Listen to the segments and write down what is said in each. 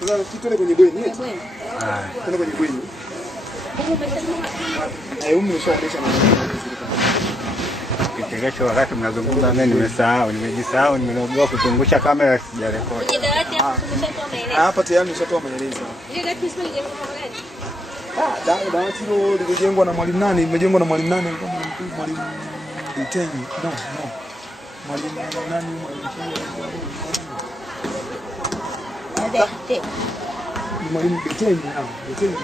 Sasa kitole kwenye bweni eti. Kwenda kwenye bweni. Umeshaonesha Kesho wakati mnazungumza mimi nimejisahau, nimeogopa kutungusha kamera sijarekodi. Kwenye dawati hapo tumeshatoa maelezo. hapa tayari nimeshatoa maelezo. Ile dawati sio lijengwa kwa gani? Dawati hilo lilijengwa na mwalimu nani? Limejengwa na mwalimu nani? Mwalimu Mtenyi. No. Mwalimu nani? Mwalimu Mtenyi. Mtenyi.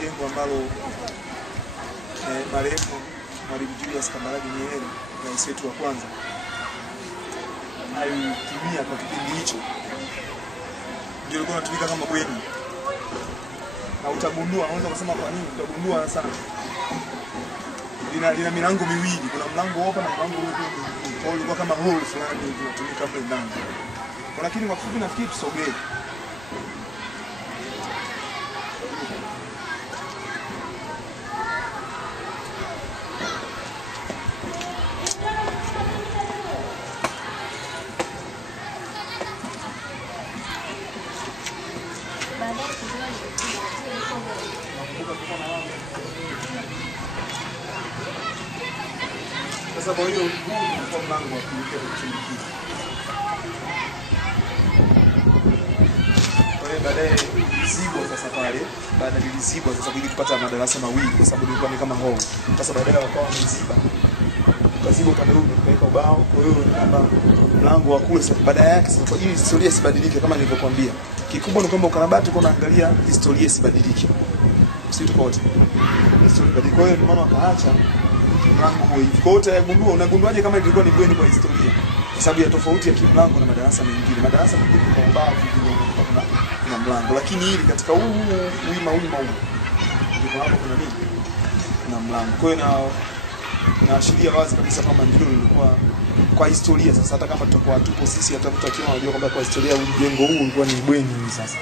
Jengo ambalo marehemu Mwalimu Julius Kambarage Nyerere, rais wetu wa kwanza, alitumia kwa kipindi hicho, ndio ilikuwa inatumika kama bweni. Na utagundua, unaweza kusema kwa nini, utagundua sana. Lina milango miwili, kuna mlango hapa na mlango huu. Kwa hiyo kama hall fulani inatumika hapo ndani. Lakini kwa kifupi nafikiri tusogee. Sasa kwa hiyo kwa mlango wa kuingia chini. Kwa hiyo baadaye zibwa sasa pale, baada ya zibwa sasa ili tupata madarasa mawili kwa sababu ilikuwa ni kama hall. Sasa baadaye wakawa wameziba. Kaziba kamerudi kaweka ubao. Kwa hiyo kama mlango wa kule sasa baada yake sasa ili historia isibadilike kama nilivyokuambia. Kikubwa ni kwamba ukarabati uko unaangalia historia isibadilike. Sio tofauti. Historia badilike. Kwa hiyo maana wakaacha mlango huo hivi. Kwa hiyo unagunduaje kama ilikuwa ni bweni kwa historia? Kwa sababu ya tofauti ya kimlango na madarasa mengine. Madarasa mengine kwa ubao kuna mlango, lakini hili katika huu wima huu ndipo hapo kuna nini? Kuna mlango. Kwa hiyo naashiria wazi kabisa kama ndilo lilikuwa kwa historia. Sasa hata kama tutakuwa tupo sisi, hata mtu akiona anajua kwamba kwa historia mjengo huu ulikuwa ni bweni sasa.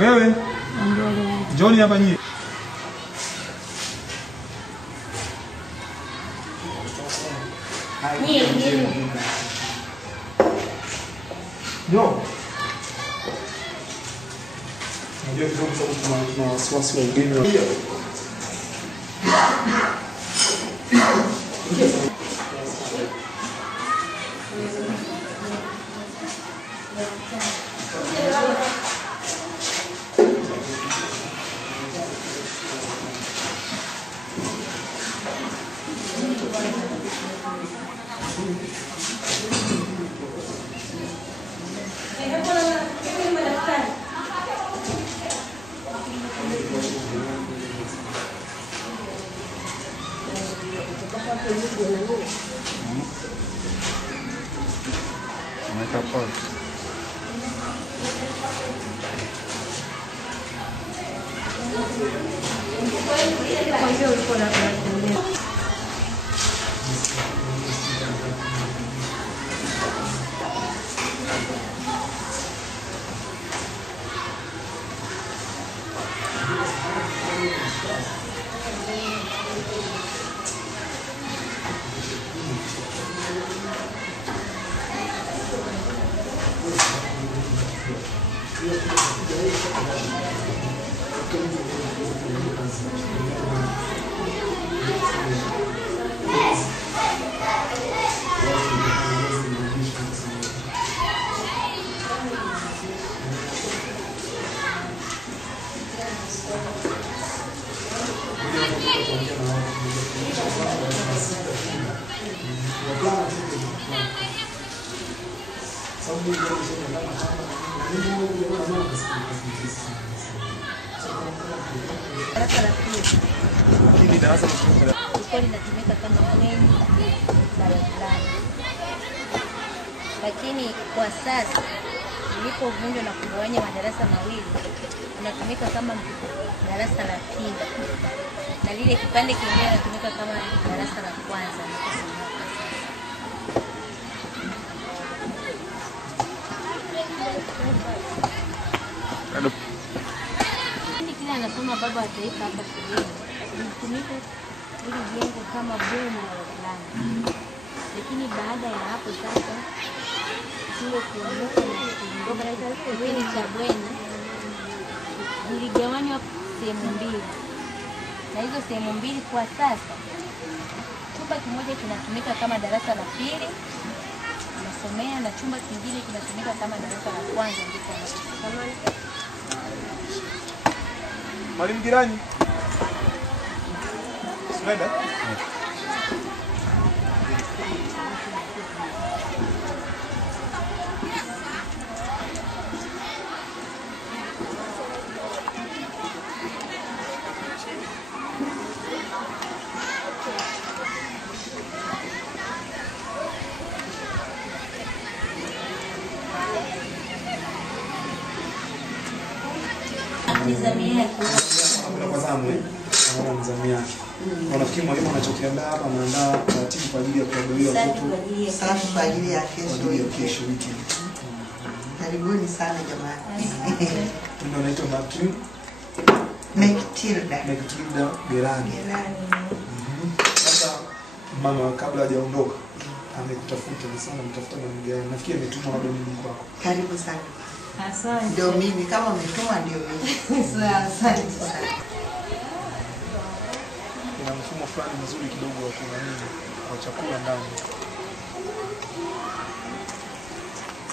Wewe Johnny hapa nyie. No. Ndio ndio kwa sababu tuna wasiwasi wa ugeni wa Hili darasa la linatumika kama bweni darasani. Lakini kwa sasa ilipovunjwa na kugawanya madarasa mawili, inatumika kama darasa la pili. Na lile kipande kingine inatumika kama darasa la kwanza. Kila anasoma baba wa taifa hapa shuleni, ilitumika ili jengo kama bweni la wavulana. Lakini baada ya hapo sasa kile kuondoka na kibweni cha bweni ziligawanywa sehemu mbili. Na hizo sehemu mbili kwa sasa chumba kimoja kinatumika kama darasa la pili unasomea, na chumba kingine kinatumika kama darasa la kwanza ndipo unasoma. Mwalimu Girani. Sunaida? Nizamia Kwa zamu anaona nizamia. Unafikiri mwalimu anachokiandaa hapa, anaandaa taratibu kwa ajili ya kuandalia watoto safi kwa ajili ya kesho wiki. Karibuni sana jamani. Ndio anaitwa Matilda Gerani. Sasa mama kabla hajaondoka amekutafuta sana, mtafuta mama gani? Nafikiri ametumwa labda mimi kwako. Karibu sana. Asante. Ndio mimi kama umetuma ndio mimi. Asante sana. Kuna mfumo fulani mzuri kidogo wa kunani kwa chakula ndani.